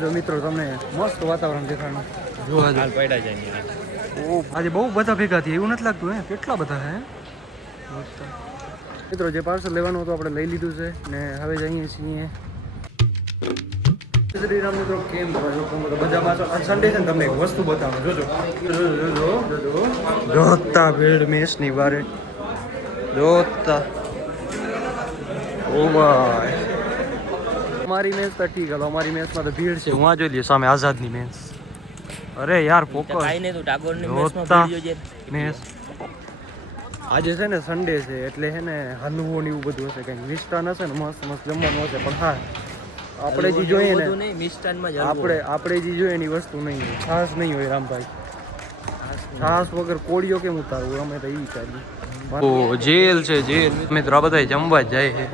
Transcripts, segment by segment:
જો મિત્રો તમને મસ્ત વાતાવરણ દેખાણું જોવા હાલ પડ્યા જાય. ઓ આજે બહુ બધા ભેગા થયા એવું નથી લાગતું હે? કેટલા બધા હે મિત્રો. જે પાર્સલ લેવાનું હતું આપણે લઈ લીધું છે ને હવે જઈએ છીએ. શ્રીરામ મિત્રો કેમ બધા સન્ડે છે ને તમને એક વસ્તુ બતાવો. જોજો જોતા ભીડ મેસની બારે જોતા. ઓ ભાઈ અમારી મેચ તો ઠીક હાલો, અમારી મેચમાં તો ભીડ છે. હું આ જોઈ લ્યો સામે આઝાદની મેચ. અરે યાર ફોકસ મેચ. આજે છે ને સન્ડે છે એટલે છે ને હલવો ને એવું બધું હશે, કંઈક મિષ્ટાન હશે ને મસ્ત મસ્ત જમવાનું હશે. પણ હા આપણે જે જોઈએ ને આપણે જે જોઈએ એની વસ્તુ નહીં હોય. છાસ નહીં હોય રામભાઈ. છાસ વગર કોળીઓ કેમ ઉતારવું અમે તો એ વિચારીએ. ઓ જેલ છે જેલ. મિત્રો આ બધા જમવા જ જાય છે.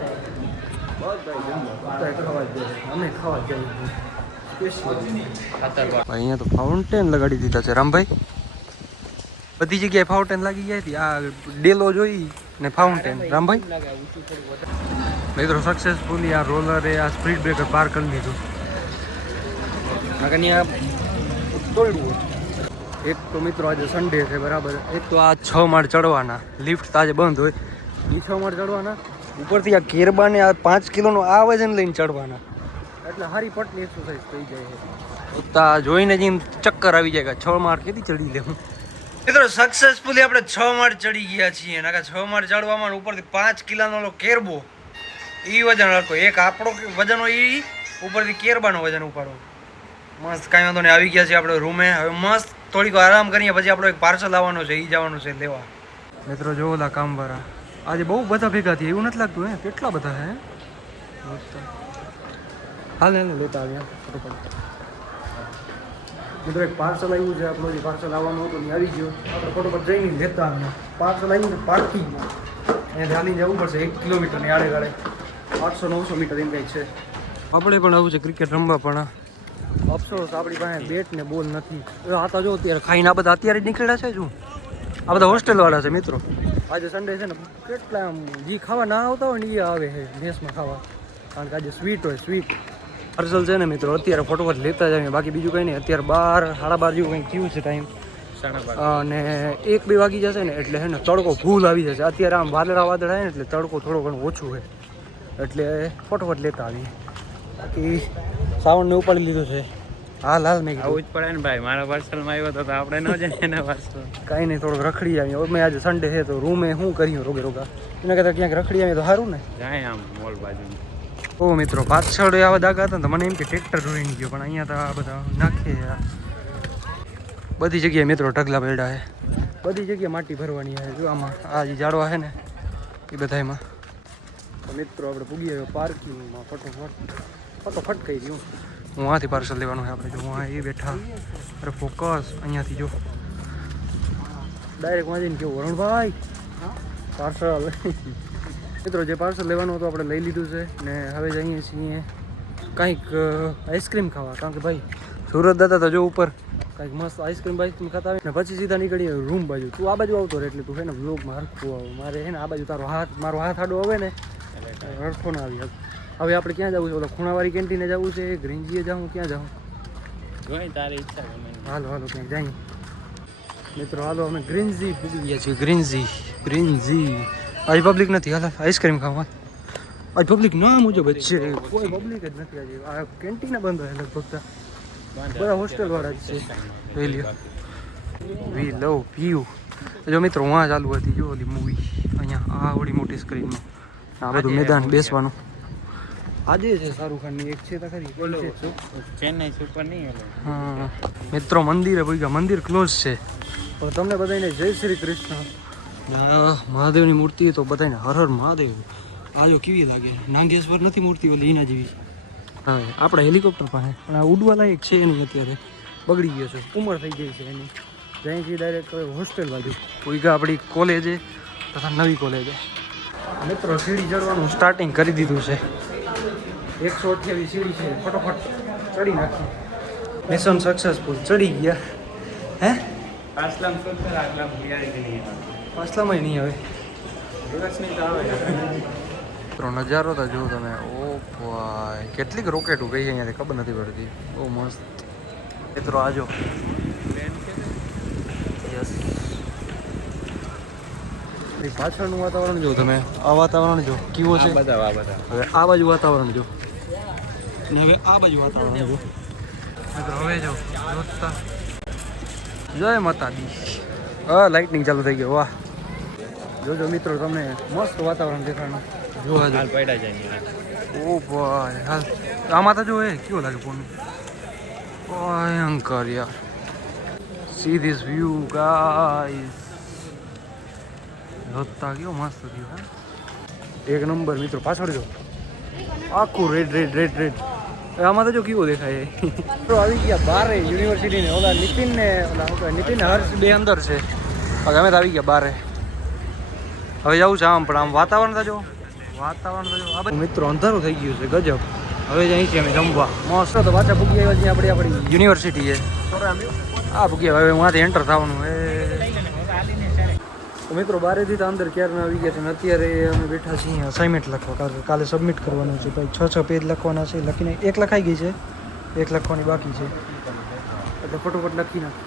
અહીંયા તો ફાઉન્ટેન લગાડી દીધા છે રામભાઈ. બધી જગ્યાએ ફાઉન્ટેન લાગી ગયા હતી. આ ડેલો જોઈ ને ફાઉન્ટેન રામભાઈ. મિત્રો સક્સેસફુલી આ રોલરે આ સ્પીડ બ્રેકર પાર કરી લીધું. એક તો મિત્રો આજે સન્ડે છે બરાબર. એક તો આ 6 માળ ચડવાના. લિફ્ટ તો આજે બંધ હોય. એ 6 માળ ચડવાના ઉપરથી આ કેરબાને આ 5 કિલોનો આ વજન લઈને ચડવાના. એટલે હારી પટની એક્સરસાઇઝ થઈ જાય છે. તા જોઈને જ એમ ચક્કર આવી જાય કે 6 માળ કેથી ચડી લેવું. મિત્રો સક્સેસફુલી આપણે 6 માળ ચડી ગયા છીએ. નાકા 6 માળ ચડવામાં ઉપરથી 5 કિલોનો કેરબો એ વજન રાખો. એક આપણો વજન હોય એ ઉપરથી કેરબાનો વજન ઉપાડો. મસ્ત કાંઈ વાંધો નહીં. આવી ગયા છીએ આપણે રૂમે. હવે મસ્ત થોડીક આરામ કરીએ પછી આપણો એક પાર્સલ આવવાનો છે. એ જવાનું છે લેવા. મિત્રો જો ઓલા કામવાળા આજે બહુ બધા ભેગા થયા એવું નથી લાગતું હે? કેટલા બધા હે? હાલ લેતા આવ્યા ફટોફટ. મિત્રો એક પાર્સલ આવ્યું છે આપણું. જે પાર્સલ આવવાનું હતું ને આવી ગયું. આપણે ફટોફટ જઈને લેતા આવ્યા. પાર્સલ આવ્યું ને પાર્કિંગમાં અહીંયા ચાલીને જવું પડશે 1 કિલોમીટરની આડે ગાળે 800-900 મીટર એમ કંઈક છે. આપણે પણ આવું છે ક્રિકેટ રમવા, પણ અફસોસ આપણી પાસે બેટ ને બોલ નથી. આ તો જો અત્યારે ખાઈને આ બધા અત્યારે જ નીકળ્યા છે. શું આ બધા હોસ્ટેલવાળા છે મિત્રો. આજે સન્ડે છે ને કેટલા આમ જે ખાવા ના આવતા હોય ને એ આવે છે મેસમાં ખાવા. કારણ કે આજે સ્વીટ હોય. સ્વીટ પાર્સલ છે ને મિત્રો અત્યારે ફટોફટ લેતા જાય. બાકી બીજું કંઈ નહીં. અત્યારે 12-12:30 જેવું કંઈક થયું છે ટાઈમ. અને 1-2 વાગી જશે ને એટલે છે ને તડકો ફૂલ આવી જશે. અત્યારે આમ વાદળા આવે ને એટલે તડકો થોડો ઘણો ઓછું હોય એટલે ફટોફટ લેતા આવીએ. બાકી સાવનને ઉપાડી લીધું છે. હાલ મેં આવું જ પડે ને ભાઈ. મારા પાર્સલમાં આવ્યો તો આપણે ન જાય એના પાર્સલ. કાંઈ નહીં, થોડોક રખડી આવીએ. મેં આજે સન્ડે છે તો રૂમે શું કર્યું રોગા એના કરતાં ક્યાંક રખડી આવીએ તો સારું ને. જાય આમ મોલ બાજુ. ઓ મિત્રો પાછળ આવા દાગા હતા ને તો મને એમ કે ટ્રેક્ટર જોઈને ગયો, પણ અહીંયા તો આ બધા નાખે. બધી જગ્યાએ મિત્રો ઢગલા પડ્યા છે. બધી જગ્યાએ માટી ભરવાની છે. જો આમાં આ જે ઝાડવા છે ને એ બધામાં. તો મિત્રો આપણે પૂગી આવ્યો પાર્કિંગમાં. ફટોફટ કહી દઉં. હું આથી પાર્સલ લેવાનું છે આપણે. જો હું એ બેઠા. અરે ફોકસ અહીંયાથી જો ડાયરેક્ટ વાંચીને કેવું વરુણભાઈ પાર્સલ. મિત્રો જે પાર્સલ લેવાનું હતું આપણે લઈ લીધું છે ને હવે જઈએ છીએ કંઈક આઈસ્ક્રીમ ખાવા. કારણ કે ભાઈ સુરત દાદા તો જો ઉપર કંઈક મસ્ત આઈસ્ક્રીમ ખાતા આવે ને પછી સીધા નીકળીએ રૂમ બાજુ. તું આ બાજુ આવતો રહે એટલે તું છે ને વ્લોગમાં હરખું આવો. મારે છે ને આ બાજુ મારો હાથ આડો આવે ને હરખો ના આવી. હવે આપણે ક્યાં જવું છે? ઓલા ખૂણાવાળી કેન્ટીને જવું છે? ગ્રીનજીએ જવું? ક્યાં જવું? તારી ઈચ્છા. હાલો ક્યાંક જઈએ મિત્રો. હાલો અમે ગ્રીનજી પૂગી ગયા છીએ. ગ્રીનજી આજ પબ્લિક નથી. હાલ આઈસ્ક્રીમ ખાવા આજ પબ્લિક ના મુજબ જ છે. કોઈ પબ્લિક જ નથી આજે. આ કેન્ટીન બંધ હોય લગભગ બધા હોસ્ટેલ વાળા જ છે. વી લવ યુ. જો મિત્રો વાં ચાલુ હતી જો ઓલી મૂવી અહીંયા આવડી મોટી સ્ક્રીનમાં. આ બધું મેદાન બેસવાનું આજે છે. શાહરુખ ખાનની એક છે તો ખરી ચેન્નઈ સુપર નહીં. હા મિત્રો મંદિરે ગયા. મંદિર ક્લોઝ છે પણ તમને બધાને જય શ્રી કૃષ્ણ. મહાદેવની મૂર્તિ તો બધાને હર હર મહાદેવ. આ જો કેવી લાગે. નાગેશ્વર નથી મૂર્તિ ઓલી એના જેવી. હા આપણે હેલિકોપ્ટર પાસે પણ આ ઉડવા લાયક છે નહીં. અત્યારે બગડી ગયો છે. ઉંમર થઈ ગઈ છે એની. જ્યાંથી ડાયરેક્ટ હોસ્ટેલ બાજુ ઉઈગા આપણી કોલેજે તથા નવી કોલેજે. મિત્રો સીડી ચડવાનું સ્ટાર્ટિંગ કરી દીધું છે. 128 સીડી છે. ફટોફટ ચડી નાખી. Mission successful. ચડી ગયા. હે પાછલામાં નહીં આવે. મિત્રો નજારો તો જો તમે. ઓ ભાઈ કેટલીક રોકેટ ગઈ છે અહીંયાથી ખબર નથી પડતી. બહુ મસ્ત મિત્રો આજો. યસ પાછળનું વાતાવરણ જો તમે. આ વાતાવરણ જો કેવો છે. હવે આ બાજુ વાતાવરણ જો ને હવે આ બાજુ વાતાવરણ જો મિત્રો. હવે જો દોસ્તા જય માતાજી. હા લાઇટનિંગ ચાલુ થઈ ગયો. વાહ જોજો મિત્રો તમને મસ્ત વાતાવરણ દેખાણું. જો હાલ પડ્યા જાય. ઓ ભાઈ હાલ આમાં તો જો એ કેવો લાગે ફોન. ભયંકર યાર. See this view guys. જોતા કેવો મસ્ત થયું. હા એક નંબર મિત્રો. પાછળ જો આખું રેડ રેડ રેડ રેડ. આમાં તો જો કેવો દેખાય. તો આવી ગયા બારે યુનિવર્સિટી ને. ઓલા નીતિન ને નીતિન હર્ષ બે અંદર છે. અમે તો આવી ગયા બારે. હવે જવું છે આમ. પણ આમ વાતાવરણ તો જો. વાતાવરણ તો જો. આ મિત્રો અંધારું થઈ ગયું છે ગજબ. હવે જ અહીં છે અમે જમવા મસ્ત. તો પાછા ભૂગી આવ્યા છીએ આપણી યુનિવર્સિટી છે. આ ભૂગી હવે હું એન્ટર થવાનું. તો મિત્રો બારેથી તો અંદર ક્યારના આવી ગયા છે ને અત્યારે અમે બેઠા છીએ અસાઇનમેન્ટ લખવા. કાલે સબમિટ કરવાનું છે ભાઈ. 6 પેજ લખવાના છે. લખીને એક લખાઈ ગઈ છે, એક લખવાની બાકી છે. એટલે ફટોફટ લખી નાખ.